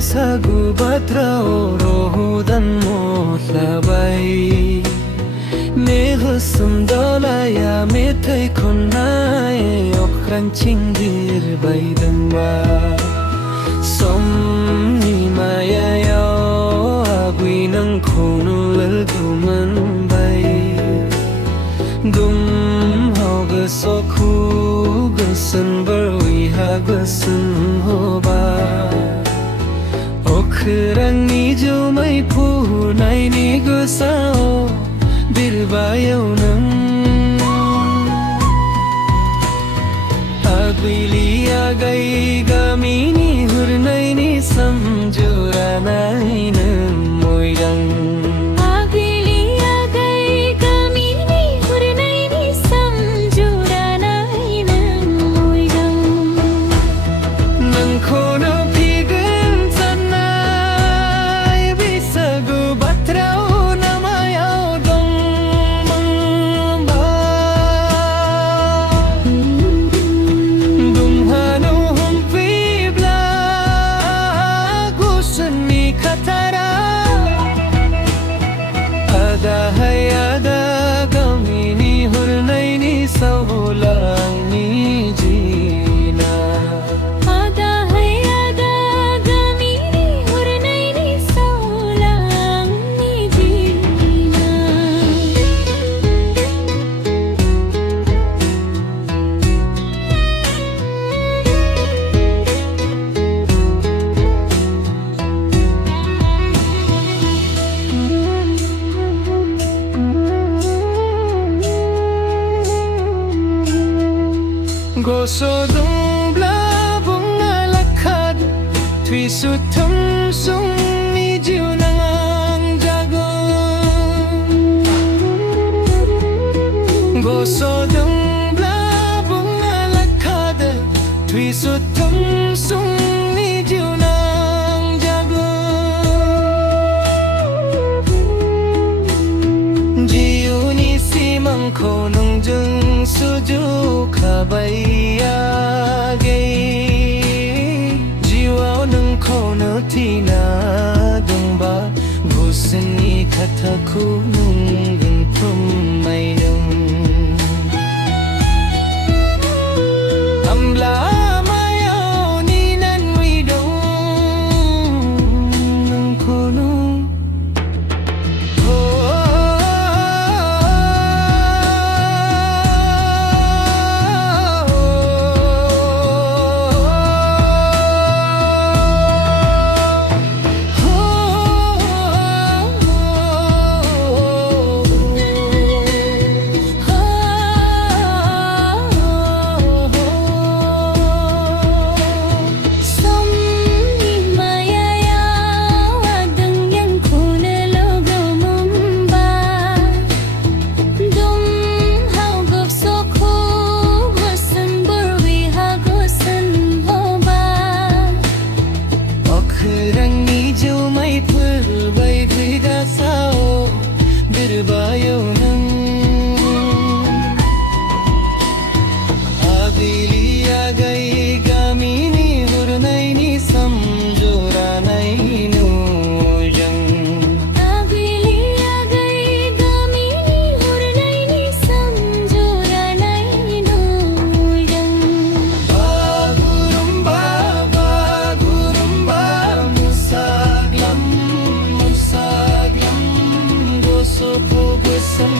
Sagu batrao rohudan mo labai Nehusum dolaya metai konai okran chingir baidamba Somni maya yo agui nang khonu lalguman bai Dum hoga sokhu gasan barwi hagasan hoba Okrangni jumai punai ni gusao birbayau nang Agwili agai gamini hurnai ni samjura nai nang moirang Goso dung bla bung alakad Twi sutum sung ni jiu nang jagung Goso dung bla bung alakad Twi sutum sung ni jiu nang jagung Jiu ni simang ko nung jung suju kabaya jiwa nang kono tina dongba busani kataku nung pumai nung amla mayo ni nan widong nung kono Birbayau nang Agili agai gamini hurnai ni samjura nai nujang Agili agai gamini hurnai ni samjura nai nujang Bagurumba musaglam Sopo besam